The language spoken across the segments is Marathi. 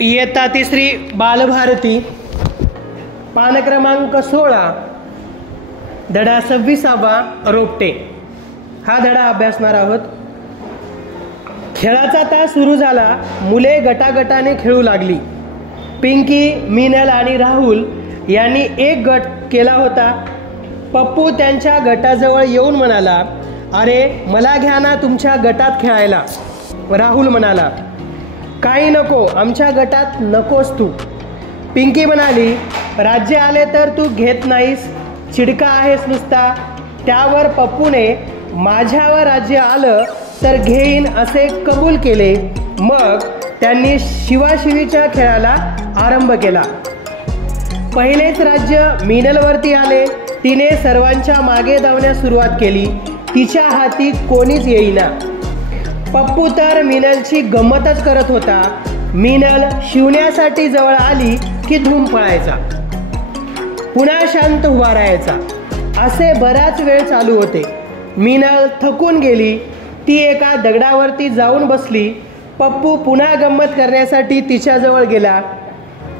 इयत्ता तिसरी बालभारती पान क्रमांक 16 धडा 26वा रोपटे हा धडा अभ्यासणार आहोत। खेळाचा तास सुरू झाला। मुले गटागटाने खेळू लागली। पिंकी, मीनल आणि राहुल यांनी एक गट केला होता। पप्पू त्यांच्या गटाजवळ येऊन म्हणाला, अरे मला घ्या ना तुमच्या गटात खेळायला। राहुल म्हणाला, काही नको, आमच्या गटात नकोस तू। पिंकी म्हणाली, राज्य आले तर तू घेत नाहीस, चिडका आहेस नुसता। त्यावर पप्पूने माझ्यावर राज्य आलं तर घेईन असे कबूल केले। मग त्यांनी शिवाशिवीच्या खेळाला आरंभ केला। पहिलेच राज्य मीनलवरती आले। तिने सर्वांच्या मागे धावण्यास सुरुवात केली। तिच्या हाती कोणीच येईना। पप्पू तर मीनलची गंमतच करत होता। मीनल शिवण्यासाठी जवळ आली की धूम पळायचा, पुन्हा शांत उभा राहायचा। असे बराच वेळ चालू होते। मीनल थकून गेली। ती एका दगडावरती जाऊन बसली। पप्पू पुन्हा गंमत करण्यासाठी तिच्याजवळ गेला।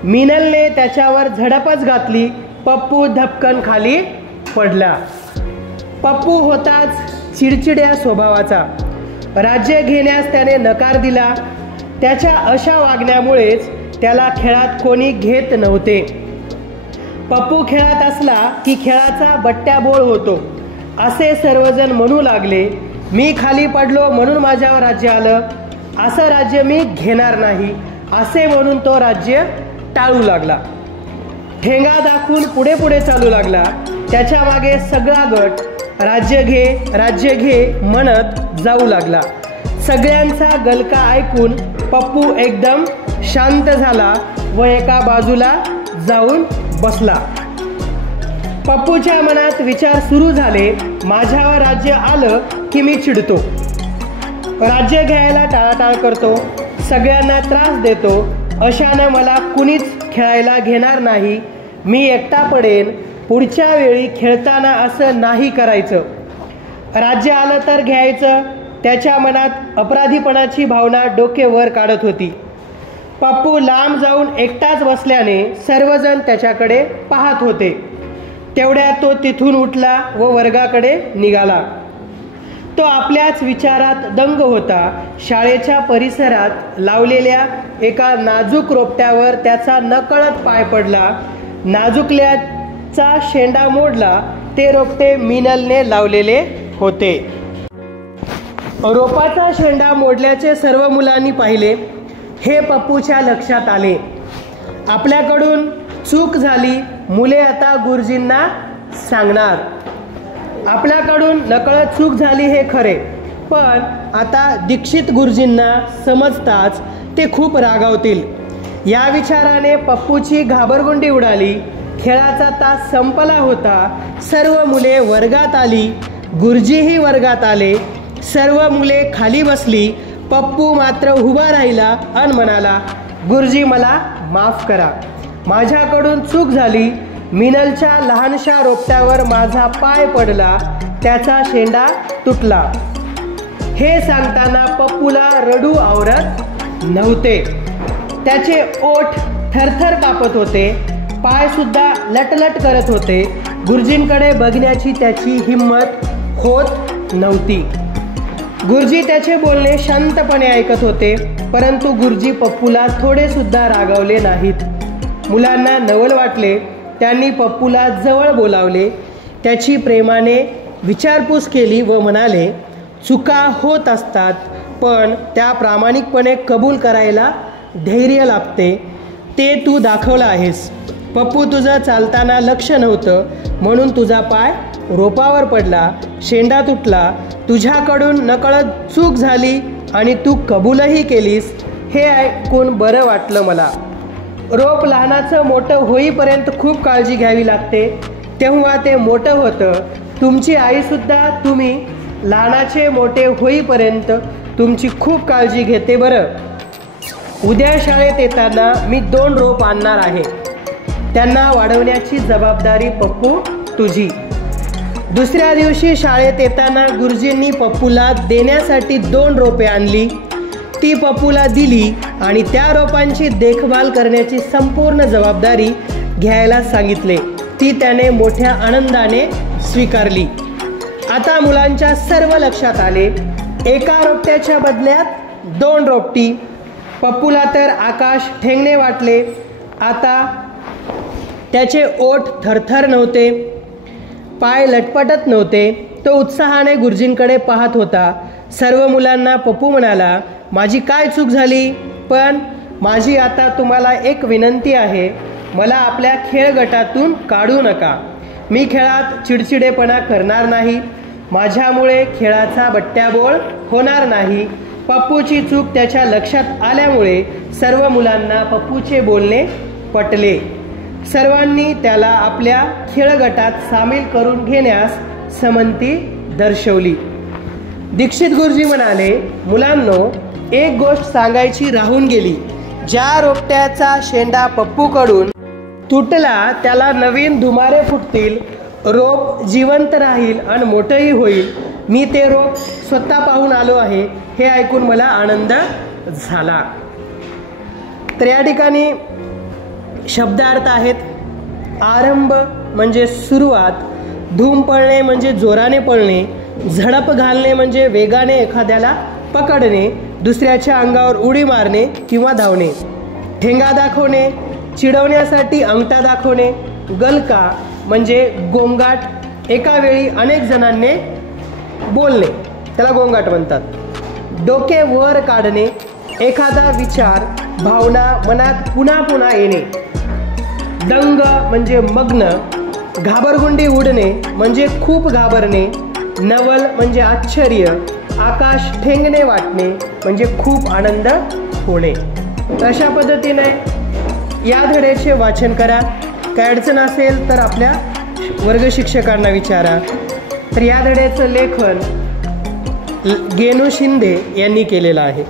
मीनलने त्याच्यावर झडपच घातली। पप्पू धपकन खाली पडला। पप्पू होताच चिडचिड्या स्वभावाचा। राज्य घेण्यास त्याने नकार दिला। त्याच्या अशा वागण्यामुळेच त्याला खेळात कोणी घेत नव्हते। पप्पू खेळात असला की खेळाचा बट्ट्याबोळ होतो असे सर्वजण म्हणू लागले। मी खाली पडलो म्हणून माझ्यावर राज्य आलं, असं राज्य मी घेणार नाही असे म्हणून तो राज्य टाळू लागला। ठेंगा दाखवून पुढे पुढे चालू लागला। त्याच्या मागे सगळा गट राज्य घे म्हणत जाऊ लागला। सगळ्यांचा गलका ऐकून पप्पू एकदम शांत झाला व एका बाजूला जाऊन बसला। पप्पूच्या मनात विचार सुरू झाले, माझ्यावर राज्य आलं की मी चिडतो, राज्य घ्यायला टाळाटाळ करतो, सगळ्यांना त्रास देतो। अशानं मला कुणीच खेळायला घेणार नाही। मी एकटा पडेन। पुढच्या वेळी खेळताना असं नाही करायचं। राज्य आलं तर घ्यायचं। त्याच्या मनात अपराधीपणाची भावना डोके वर काढत होती। पप्पू लांब जाऊन एकटाच बसल्याने सर्वजण त्याच्याकडे पाहत होते। तेवढ्यात तो तिथून उठला व वर्गाकडे निघाला। तो आपल्याच विचारात दंग होता। शाळेच्या परिसरात लावलेल्या एका नाजूक रोपट्यावर त्याचा नकळत पाय पडला। नाजूकल्याचा शेंडा मोडला। ते रोपटे मीनलने लावलेले होते। रोपाचा शेंडा मोडल्याचे सर्व मुलांनी पाहिले। हे पप्पूच्या लक्षात आले। आपल्याकडून चूक झाली। मुले आता गुरुजींना सांगणार। आपल्याकडून नकळत चूक झाली हे खरे, पण आता दीक्षित गुरुजींना समजताच ते खूप रागावतील। या विचाराने पप्पूची घाबरगुंडी उडाली। खेळाचा तास संपला होता। सर्व मुले वर्गात आली। गुरुजीही वर्गात आले। सर्व मुले खाली बसली। पप्पू मात्र उभा राहिला आणि म्हणाला, गुरुजी मला माफ करा, माझ्याकडून चूक झाली। मीनलच्या लहानशा रोपट्यावर माझा पाय पडला, त्याचा शेंडा तुटला। हे सांगताना पप्पूला रडू आवरत नव्हते। त्याचे ओठ थरथर कापत होते, पाय सुद्धा लटलट करत होते। गुरुजींकडे बघण्याची त्याची हिम्मत होत नव्हती। गुरुजी त्याचे बोलणे शांतपणे ऐकत होते, परंतु गुरुजी पप्पूला थोडे सुद्धा रागावले नाहीत। मुलांना नवल वाटले। त्यांनी पप्पूला जवळ बोलावले, त्याची प्रेमाने विचारपूस केली व म्हणाले, चुका होत असतात, पण त्या प्रामाणिकपणे कबूल करायला धैर्य लागते। ते तू दाखवलं आहेस। पप्पू, तुझं चालताना लक्ष नव्हतं म्हणून तुझा पाय रोपावर पडला, शेंडा तुटला। तुझ्याकडून नकळत चूक झाली आणि तू कबूलही केलीस। हे ऐकून बरं वाटलं मला। रोप लहानाचं मोठं होईपर्यंत खूप काळजी घ्यावी लागते, तेव्हा ते मोठं होतं। तुमची आईसुद्धा तुम्ही लहानाचे मोठे होईपर्यंत तुमची खूप काळजी घेते बरं। उद्या शाळेत येताना मी 2 रोप आणणार आहे। त्यांना वाढवण्याची जबाबदारी पप्पू तुझी। दुसऱ्या दिवशी शाळेत येताना गुरुजींनी पप्पूला देण्यासाठी 2 रोपे आणली। ती पप्पूला दिली आणि त्या रोपांची देखभाल करण्याची संपूर्ण जबाबदारी घ्यायला सांगितले. ती त्याने मोठ्या आनंदाने स्वीकारली. आता मुलांच्या सर्व लक्षात आले, एका रोपट्याच्या बदल्यात 2 रोपटी. पप्पूला तर आकाश ठेंगणे वाटले. आता त्याचे ओठ थरथर नव्हते, पाय लटपटत नव्हते. तो उत्साहाने गुरुजींकडे पाहत होता. सर्व मुलांना पप्पू म्हणाला, माझी काय चूक झाली, पण माझी आता तुम्हाला एक विनंती आहे. मला आपल्या खेळ गटातून काढू नका. मी खेळात चिडचिडेपणा करणार नाही. माझ्यामुळे खेळाचा बट्ट्याबोळ होणार नाही. पप्पूची चूक त्याच्या लक्षात आल्यामुळे सर्व मुलांना पप्पूचे बोलणे पटले. सर्वांनी त्याला आपल्या खेळ गटात सामील करून घेण्यास संमती दर्शवली. दीक्षित गुरुजी म्हणाले, मुलांनो, एक गोष्ट सांगायची राहून गेली. ज्या रोपट्याचा शेंडा पप्पूकडून तुटला त्याला नवीन धुमारे फुटतील, रोप जिवंत राहील आणि मोठंही होईल. मी ते रोप स्वतः पाहून आलो आहे. हे ऐकून मला आनंद झाला. तर या ठिकाणी शब्दार्थ आहेत. आरंभ म्हणजे सुरुवात, धूम पळणे म्हणजे जोराने पळणे, झडप घालणे म्हणजे वेगाने एखाद्याला पकडणे, दुसऱ्याच्या अंगावर उडी मारणे किंवा धावणे, ठेंगा दाखवणे, चिडवण्यासाठी अंगठा दाखवणे, गलका म्हणजे गोंगाट, एका वेळी अनेक जणांनी बोलणे, त्याला गोंगाट म्हणतात, डोके वर काढणे, एखादा विचार भावना मनात पुन्हा पुन्हा येणे, दंग म्हणजे मग्न, घाबरगुंडी उडणे म्हणजे खूप घाबरणे, नवल म्हणजे आश्चर्य, आकाश ठेंगणे वाटणे म्हणजे खूप आनंद होणे. अशा पद्धतीने या धड्याचे वाचन करा. काय अडचण असेल तर आपल्या वर्ग शिक्षकांना विचारा. तर या धड्याचं लेखन गेनू शिंदे यांनी केलेलं आहे.